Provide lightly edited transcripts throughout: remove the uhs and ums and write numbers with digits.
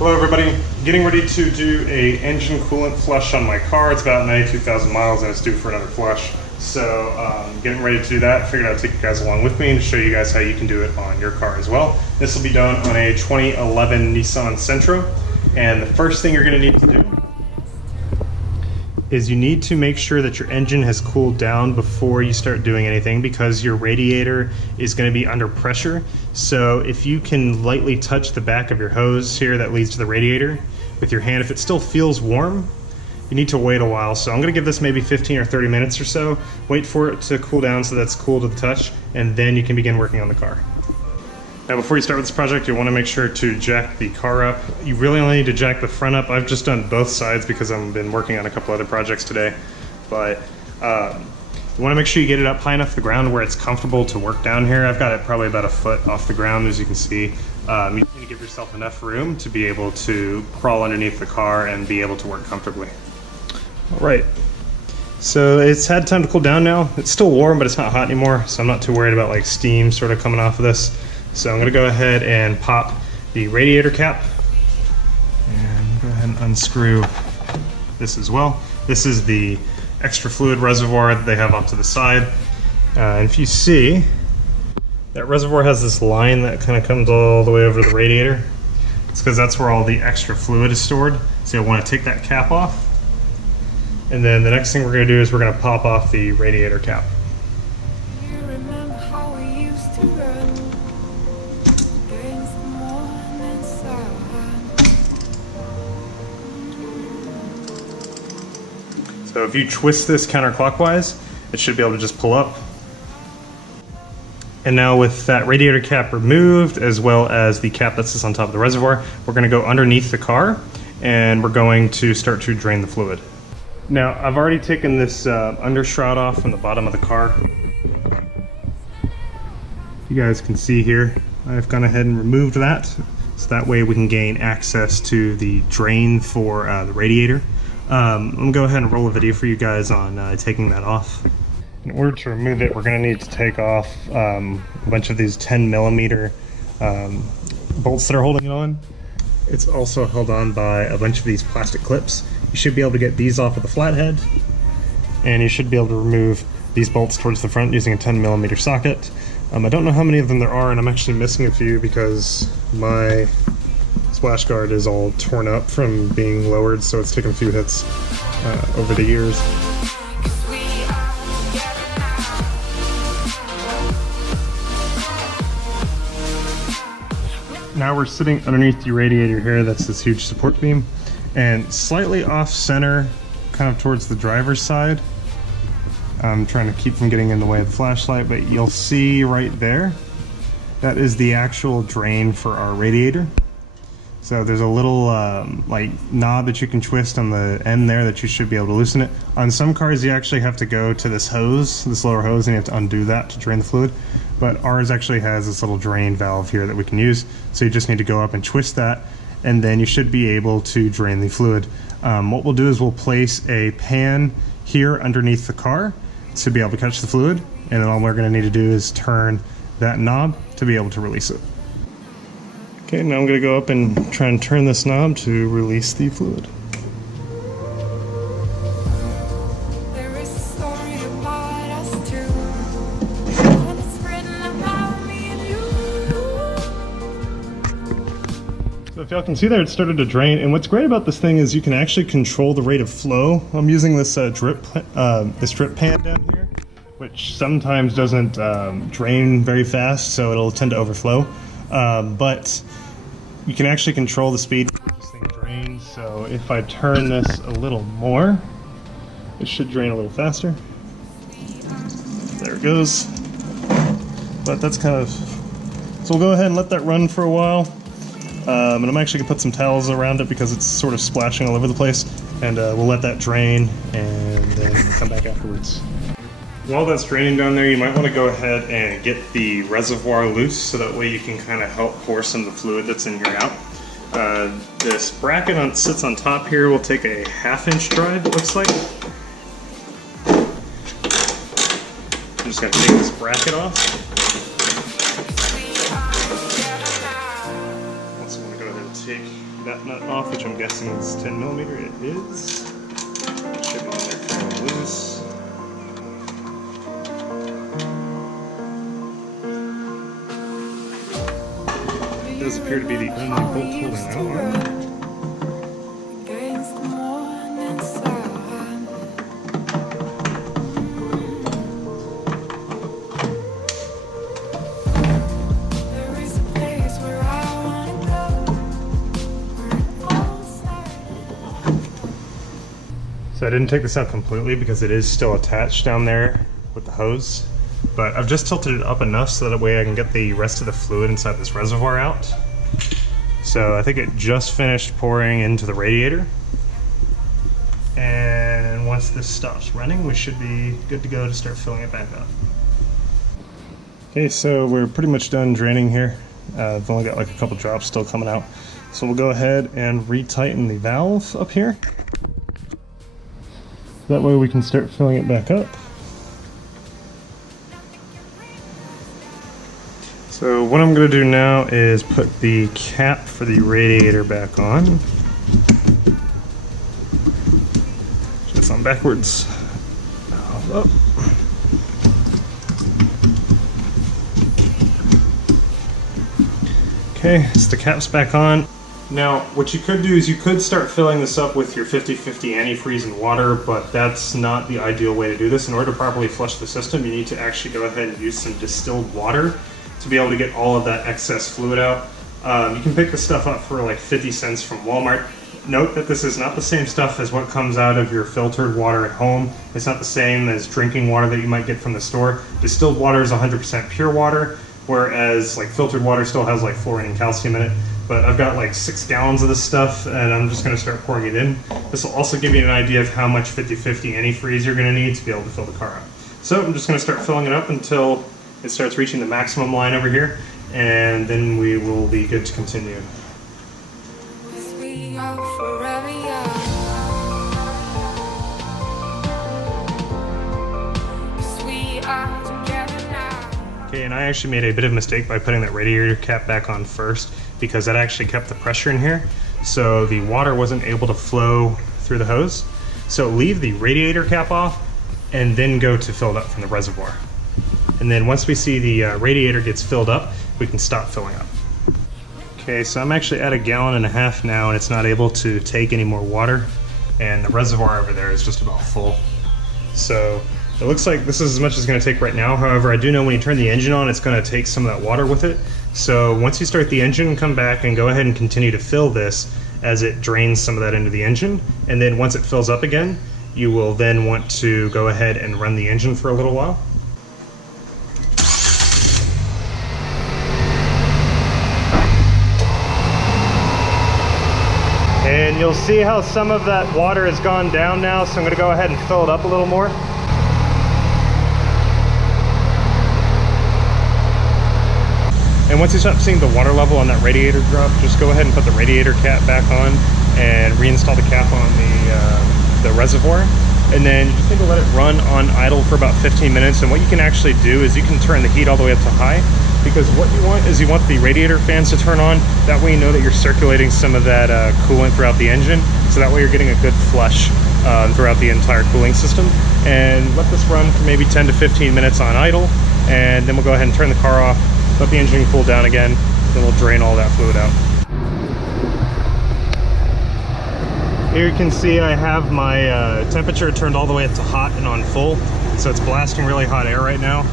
Hello everybody, getting ready to do a engine coolant flush on my car. It's about 92,000 miles and it's due for another flush. So getting ready to do that, figured I'd take you guys along with me and show you guys how you can do it on your car as well. This will be done on a 2011 Nissan Sentra. And the first thing you're gonna need to do is you need to make sure that your engine has cooled down before you start doing anything, because your radiator is going to be under pressure. So if you can lightly touch the back of your hose here that leads to the radiator with your hand, if it still feels warm, you need to wait a while. So I'm going to give this maybe 15 or 30 minutes or so. Wait for it to cool down so that's cool to the touch, and then you can begin working on the car. Now before you start with this project, you want to make sure to jack the car up. You really only need to jack the front up. I've just done both sides because I've been working on a couple other projects today. But you want to make sure you get it up high enough to the ground where it's comfortable to work down here. I've got it probably about a foot off the ground, as you can see. You need to give yourself enough room to be able to crawl underneath the car and be able to work comfortably. All right. So it's had time to cool down now. It's still warm, but it's not hot anymore, so I'm not too worried about like steam sort of coming off of this. So I'm going to go ahead and pop the radiator cap and go ahead and unscrew this as well. This is the extra fluid reservoir that they have off to the side. And if you see, that reservoir has this line that kind of comes all the way over to the radiator. It's because that's where all the extra fluid is stored. So you'll want to take that cap off. And then the next thing we're going to do is we're going to pop off the radiator cap. So if you twist this counterclockwise, it should be able to just pull up. And now with that radiator cap removed, as well as the cap that sits on top of the reservoir, we're going to go underneath the car and we're going to start to drain the fluid. Now I've already taken this undershroud off from the bottom of the car. You guys can see here, I've gone ahead and removed that, so that way we can gain access to the drain for the radiator. I'm going to go ahead and roll a video for you guys on taking that off. In order to remove it, we're going to need to take off a bunch of these 10mm bolts that are holding it on. It's also held on by a bunch of these plastic clips. You should be able to get these off with a flathead, and you should be able to remove these bolts towards the front using a 10mm socket. I don't know how many of them there are, and I'm actually missing a few because my splash guard is all torn up from being lowered, so it's taken a few hits over the years. Now we're sitting underneath the radiator here. That's this huge support beam, and slightly off center, kind of towards the driver's side. I'm trying to keep from getting in the way of the flashlight, but you'll see right there, that is the actual drain for our radiator. So there's a little like knob that you can twist on the end there that you should be able to loosen it. On some cars you actually have to go to this hose, this lower hose, and you have to undo that to drain the fluid. But ours actually has this little drain valve here that we can use. So you just need to go up and twist that, and then you should be able to drain the fluid. What we'll do is we'll place a pan here underneath the car to be able to catch the fluid, and then all we're going to need to do is turn that knob to be able to release it. Okay, now I'm going to go up and try and turn this knob to release the fluid. So if y'all can see there, it started to drain, and what's great about this thing is you can actually control the rate of flow. I'm using this drip pan down here, which sometimes doesn't drain very fast, so it'll tend to overflow. But you can actually control the speed this thing drains. So if I turn this a little more, it should drain a little faster. There it goes. But that's kind of, so we'll go ahead and let that run for a while. And I'm actually gonna put some towels around it because it's sort of splashing all over the place. And we'll let that drain, and then we'll come back afterwards. While that's draining down there, you might want to go ahead and get the reservoir loose so that way you can kind of help pour some of the fluid that's in here out. This bracket sits on top here. We'll take a 1/2 inch drive, it looks like. I'm just going to take this bracket off. Also want to go ahead and take that nut off, which I'm guessing is 10mm. It is. Should be in there fairly loose. It does appear to be the only bolt holding that on. So I didn't take this out completely because it is still attached down there with the hose, but I've just tilted it up enough so that way I can get the rest of the fluid inside this reservoir out. So I think it just finished pouring into the radiator, and once this stops running we should be good to go to start filling it back up. Okay, so we're pretty much done draining here. I've only got like a couple drops still coming out, so we'll go ahead and retighten the valve up here. That way we can start filling it back up. So what I'm going to do now is put the cap for the radiator back on. It's on backwards. Valve up. Okay, so the cap's back on. Now, what you could do is you could start filling this up with your 50/50 antifreeze and water, but that's not the ideal way to do this. In order to properly flush the system, you need to actually go ahead and use some distilled water to be able to get all of that excess fluid out. You can pick this stuff up for like 50 cents from Walmart. Note that this is not the same stuff as what comes out of your filtered water at home. It's not the same as drinking water that you might get from the store. Distilled water is 100% pure water, whereas like filtered water still has like fluorine and calcium in it. But I've got like 6 gallons of this stuff, and I'm just going to start pouring it in. This will also give you an idea of how much 50/50 antifreeze you're going to need to be able to fill the car up. So I'm just going to start filling it up until it starts reaching the maximum line over here, and then we will be good to continue. Okay, and I actually made a bit of a mistake by putting that radiator cap back on first, because that actually kept the pressure in here, so the water wasn't able to flow through the hose. So leave the radiator cap off and then go to fill it up from the reservoir. And then once we see the radiator gets filled up, we can stop filling up. Okay, so I'm actually at 1.5 gallons now, and it's not able to take any more water, and the reservoir over there is just about full. So it looks like this is as much as it's going to take right now. However, I do know when you turn the engine on, it's going to take some of that water with it. So once you start the engine, come back and go ahead and continue to fill this as it drains some of that into the engine. And then once it fills up again, you will then want to go ahead and run the engine for a little while. And you'll see how some of that water has gone down now, so I'm going to go ahead and fill it up a little more. And once you start seeing the water level on that radiator drop, just go ahead and put the radiator cap back on and reinstall the cap on the reservoir. And then you just need to let it run on idle for about 15 minutes. And what you can actually do is you can turn the heat all the way up to high, because what you want is you want the radiator fans to turn on. That way you know that you're circulating some of that coolant throughout the engine. So that way you're getting a good flush throughout the entire cooling system. And let this run for maybe 10 to 15 minutes on idle. And then we'll go ahead and turn the car off. Let the engine cool down again, then we'll drain all that fluid out. Here you can see I have my temperature turned all the way up to hot and on full, so it's blasting really hot air right now.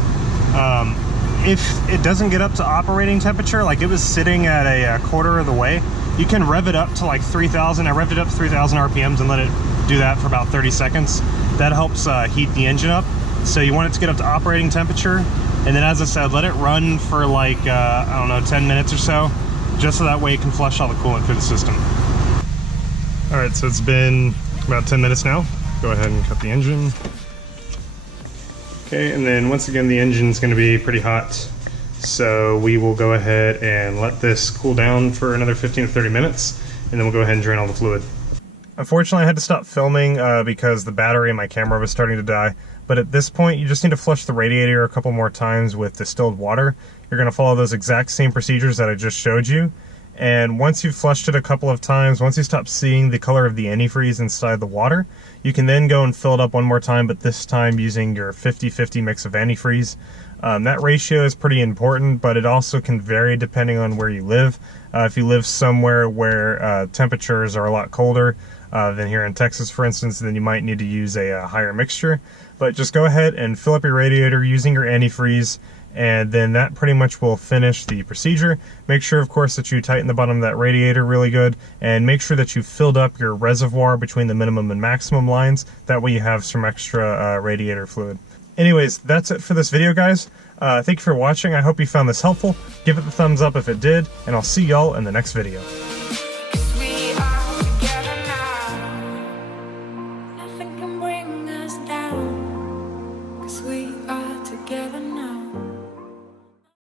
If it doesn't get up to operating temperature, like it was sitting at a quarter of the way, you can rev it up to like 3,000. I revved it up to 3,000 RPMs and let it do that for about 30 seconds. That helps heat the engine up. So you want it to get up to operating temperature. And then, as I said, let it run for like, I don't know, 10 minutes or so, just so that way it can flush all the coolant through the system. All right, so it's been about 10 minutes now. Go ahead and cut the engine. Okay, and then once again, the engine's gonna be pretty hot. So we will go ahead and let this cool down for another 15 to 30 minutes, and then we'll go ahead and drain all the fluid. Unfortunately, I had to stop filming because the battery in my camera was starting to die. But at this point, you just need to flush the radiator a couple more times with distilled water. You're gonna follow those exact same procedures that I just showed you. And once you've flushed it a couple of times, once you stop seeing the color of the antifreeze inside the water, you can then go and fill it up one more time, but this time using your 50-50 mix of antifreeze. That ratio is pretty important, but it also can vary depending on where you live. If you live somewhere where temperatures are a lot colder than here in Texas, for instance, then you might need to use a higher mixture. But just go ahead and fill up your radiator using your antifreeze, and then that pretty much will finish the procedure. Make sure, of course, that you tighten the bottom of that radiator really good, and make sure that you filled up your reservoir between the minimum and maximum lines. That way you have some extra radiator fluid. Anyways, that's it for this video, guys. Thank you for watching. I hope you found this helpful. Give it the thumbs up if it did, and I'll see y'all in the next video.